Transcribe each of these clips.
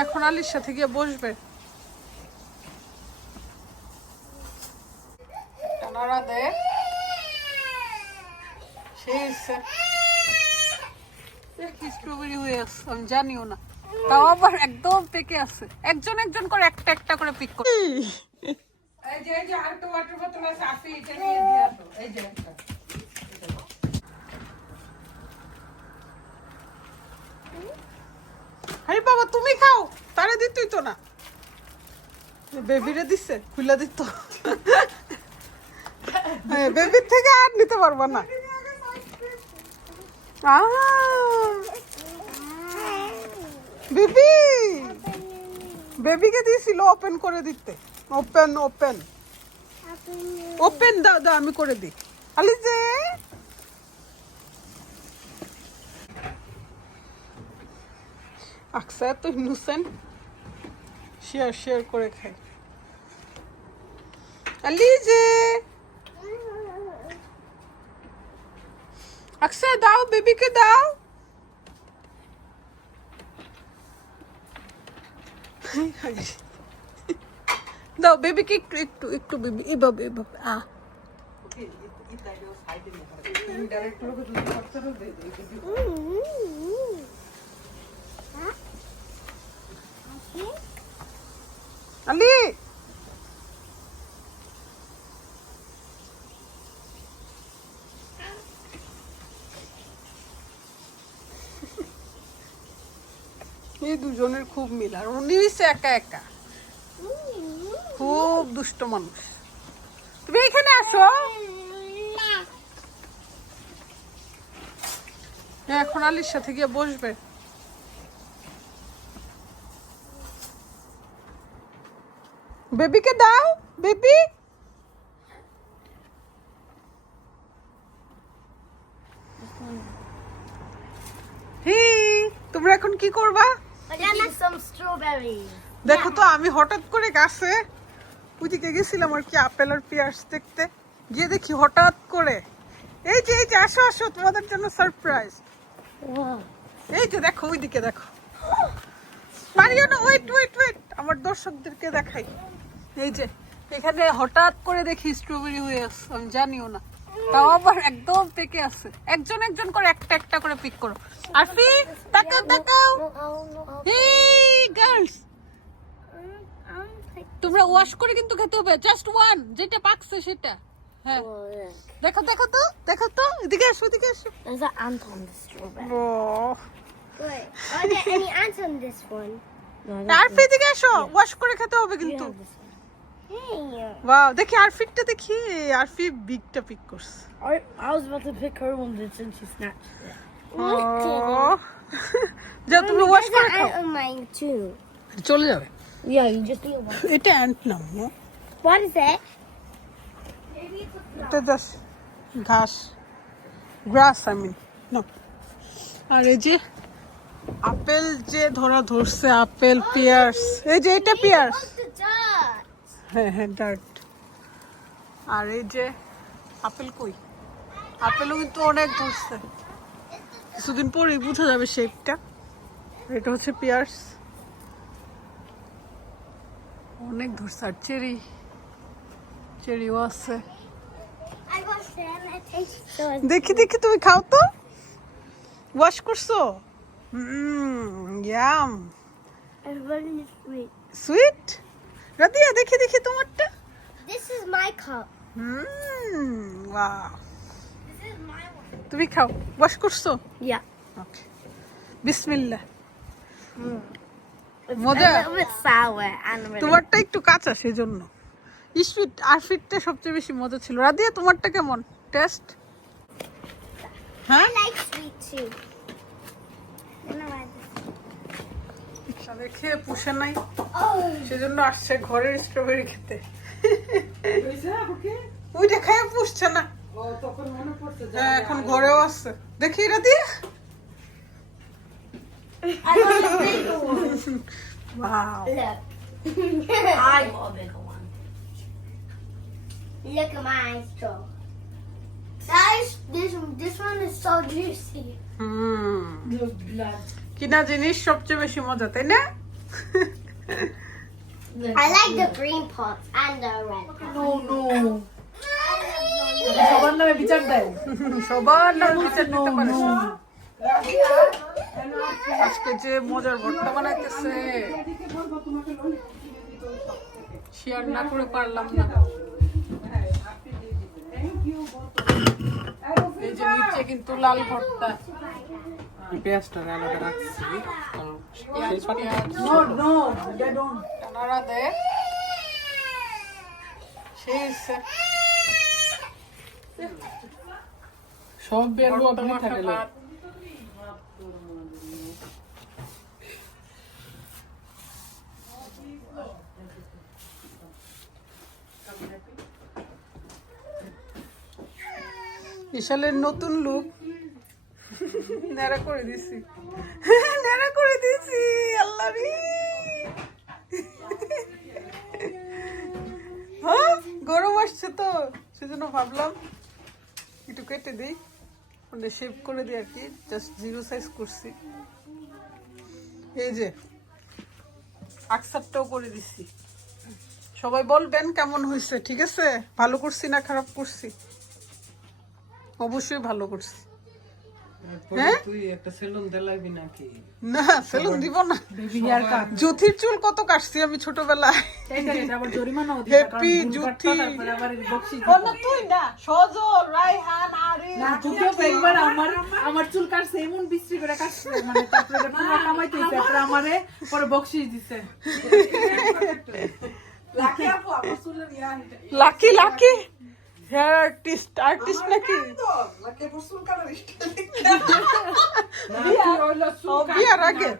এখন আলির সাথে গিয়ে বসবে। টানারা দে স্ট্রবেরি হয়ে আছে, আমি জানিও না, তাও আবার একদম পেকে আছে। একজন একজন করে একটা একটা করে পিক করে। এই যে আরেকটা ওয়াটার বোতল আছে, আপনি এটা নিয়ে দিয়ে আসো। এই যে একটা। আরে বাবা তুমি খাও, তারে দিতই তো না, বেবিরে দিছে, খুলে দিত। হ্যাঁ, বেবির থেকে আর নিতে পারবা না। বেবি বেবিকে দিয়েছিল ওপেন করে দিতে। ওপেন ওপেন ওপেন দাও দাও, আমি করে দিই। আলি যে আকসা তো ইনোসেন্ট, শেয়ার শেয়ার করে খাই। আলি যে আকসা দাও, বেবিকে দাও। দাও বেবিকে একটু একটু একটু, বেবি এভাবে এভাবে। আলি এই দুজনের খুব মিল, আর উনি হচ্ছে একা একা, খুব দুষ্ট মানুষ। তুমি এখানে আসো। এখন আলির সাথে গিয়ে বসবে। বেবিকে দাও, বেবি। হি তোমরা এখন কি করবা? দেখো তো, আমি হঠাৎ করে গাছে ওইদিকে গেছিলাম আর কি, আপেল আর পেয়ার্স দেখতে গিয়ে দেখি হঠাৎ করে এই যে আসো আসো, তোমাদের জন্য সারপ্রাইজ। এই যে দেখো, ওইদিকে দেখো। পারিও না, ওয়েট ওয়েট ওয়েট, আমার দর্শকদেরকে দেখাই। এই যে এখানে হঠাৎ করে দেখি স্ট্রবেরি হয়ে আছে, আমি জানিও না, তাও আবার একদম পেকে আছে। একজন একজন করে একটা একটা করে পিক করো। আরফি তাকাও তাকাও। হেই গার্লস, তোমরা ওয়াশ করে কিন্তু খেতে হবে, জাস্ট ওয়ান, যেটা পাকছে সেটা। হ্যাঁ দেখো দেখো তো, দেখো তো, এদিকে আসো, এদিকে আসো। There's an ant on the strawberry. Oh. Wait, are there any ants on this one? Arfi এদিকে আসো, ওয়াশ করে খেতে হবে কিন্তু। Hey. ওয়াও, দেখি আরফিটা দেখি, আরফি বিগটা পিক করছে। I was about to pick her one, but since she snatched it. Oh. যা তুমি ওয়াশ There's করে an খাও, ant on mine too. চলে যাবে। Yeah, you just need one. এটা অ্যান্ট নাম না, What is it? এটা জাস্ট ঘাস, গ্রাস আই মিন না। আর এই যে আপেল যে ধরছে, আপেল পিয়ার্স, এই যে এটা পিয়ার্স। The dirt. হ্যাঁ হ্যাঁ ডার্ট। আর এই যে আপেল, কই আপেলও কিন্তু অনেক ধরছে, কিছুদিন পরেই বোঝা যাবে শেপটা। এটা হচ্ছে পিয়ার্স, অনেক ধরছে। আর চেরিও আছে। I watched them. It tastes so দেখি দেখি, তুমি খাও তো, ওয়াশ করছো? Yum, It's really sweet. Sweet. Radia দেখি দেখি তোমারটা। This is my cup. Wow, This is my one. তুমি খাও, ওয়াশ করছো? Yeah. ওকে, বিসমিল্লাহ। It's মজা? a little bit sour and really. তোমারটা একটু কাঁচা, সেজন্য। সুইট আর ফিটটা সবচেয়ে বেশি মজা ছিল। রাদিয়া তোমারটা কেমন টেস্ট? হ্যাঁ, I like sweet too. I know why this. সবাই খেয়ে পুষে নাই, Oh. সেজন্য আসছে ঘরের স্ট্রবেরি খেতে। ওইটা খেয়ে পুষছে না, হ্যাঁ এখন ঘরেও আছে। দেখি Radia, I want a bigger one. Wow, Look. I got a bigger one. Look at my straw. This one is so juicy. The blood. কিনা জিনিস সবচেয়ে বেশি মজা, তাই না? I like the green pots and the red pots. No, no. সবার নামে বিচার দেয়। সবার নাম বিচার No, দিতে পারিস no. না। আজকে যে মজার ভর্তা বানাইতেছে শেয়ার না করে পারলাম না। এই যে নিচে কিন্তু লাল ভর্তা, পেঁয়াজটা আলাদা রাখছি পেঁয়াজ পেঁয়াজ No, no, they don't. টানারা দে সেই হচ্ছে সব বের ভর্তা মাখা থাকে ভাত। বিশালের নতুন লুক নেড়া করে দিছি, নেড়া করে দিছি আল্লাহ রে। হ্যাঁ গরম আসছে তো সেজন্য ভাবলাম একটু কেটে দিই, মানে শেপ করে দিই আর কি, জাস্ট জিরো সাইজ করছি। এই যে আকসারটাও করে দিছি। সবাই বলবেন কেমন হয়েছে, ঠিক আছে? ভালো করছি না খারাপ করছি? অবশ্যই ভালো করছি। হ্যাঁ? তুই একটা সেলুন দেলাবি নাকি? না সেলুন দিব না। Baby haircut. জ্যোতির চুল কত কাটছি আমি ছোটবেলায়। এটা আবার জরিমানাও দিতে, Happy কারণ ভুল জুথি। কাটতো, তারপরে আবার বকশিশ ও দিত। না তুই না, সজল, রায়হান, আরিফ, না, যদিও একবার আমার চুল কাটছে, এমন বিশ্রী করে কাটছে, মানে তারপরে এটা পুরো কামাইতে হইছে, তারপরে আমারে পরে বকশিশ দিছে। Lucky lucky hair artist, artist নাকি? বিয়ার আগে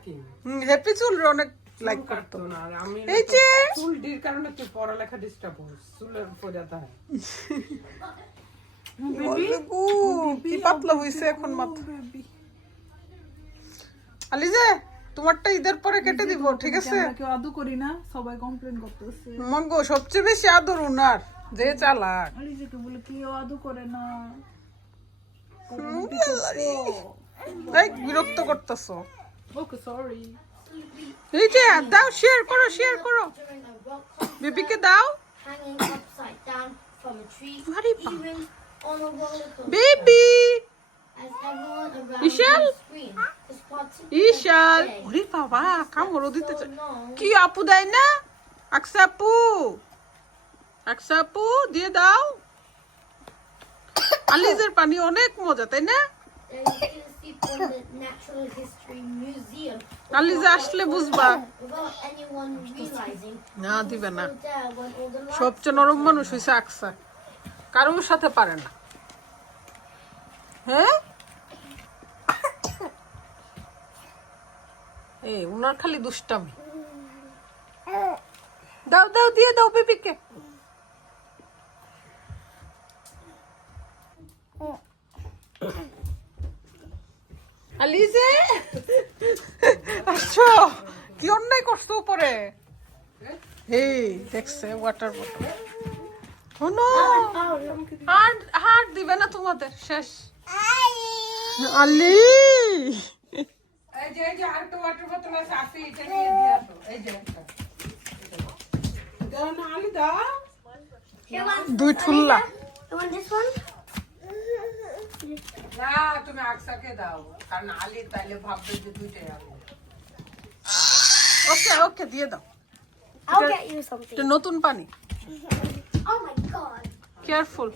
হ্যাপি চুল অনেক লাইক করতো। না, আর আমি এই যে চুল ডির কারণে তুই পড়ালেখা ডিস্টার্ব হোস, চুলের উপর যাতা হয়। গু, কি পাতলা হইছে এখন মাথা। আলিজে তোমারটা ঈদের পরে কেটে দিব, ঠিক আছে? আমরা কেউ আদু করি না, সবাই কমপ্লেন করতেছে। মঙ্গো সবচেয়ে বেশি আদর উনার, যে চালাক। আলিজাকে বলে কেউ আদু করে না। এই বিরক্ত করতেছো। ওকে, সরি। এই যে দাও, শেয়ার করো, শেয়ার করো, During a rock concert, বেবিকে দাও। hanging upside down from a tree, What about- even on a roller coaster. Baby As everyone around Ishal? them screamed, the spots Ishal, big, ওরে বাবা কামড় দিতে so চাই। long, কি আপু দেয় না? আকসা আপু, আকসা আপু দিয়ে দাও। আলিজের পানি অনেক মজা, তাই না? that you can see from the Natural History Museum. আলিজে আসলে বুঝবা। Without anyone realizing, না দিবে না, so there when all the lights সবচেয়ে নরম মানুষ হয়েছে আকসা, কারোর সাথে পারে না। হ্যাঁ এই উনার খালি দুষ্টামি। দাও দাও দিয়ে দাও বেবিকে। আলিজে আসছো, কি অন্যায় করছো উপরে? এই দেখছে ওয়াটার বোতল। শোনো হার দিবে না তোমাদের, শেষ। আলি এই যে আরেকটা ওয়াটার বোতল আছে, আসি এটা নিয়ে দিয়ে আসো। এই যে একটা দাও না আলি, দাও। You want, দুই ঠুল্লা। you want this one? না তুমি আকসাকে দাও, কারণ আলি তাইলে ভাববে যে দুইটাই আলি। ওকে ওকে দিয়ে দাও। I'll get you something. এটা নতুন পানি, Oh my god. কেয়ারফুল।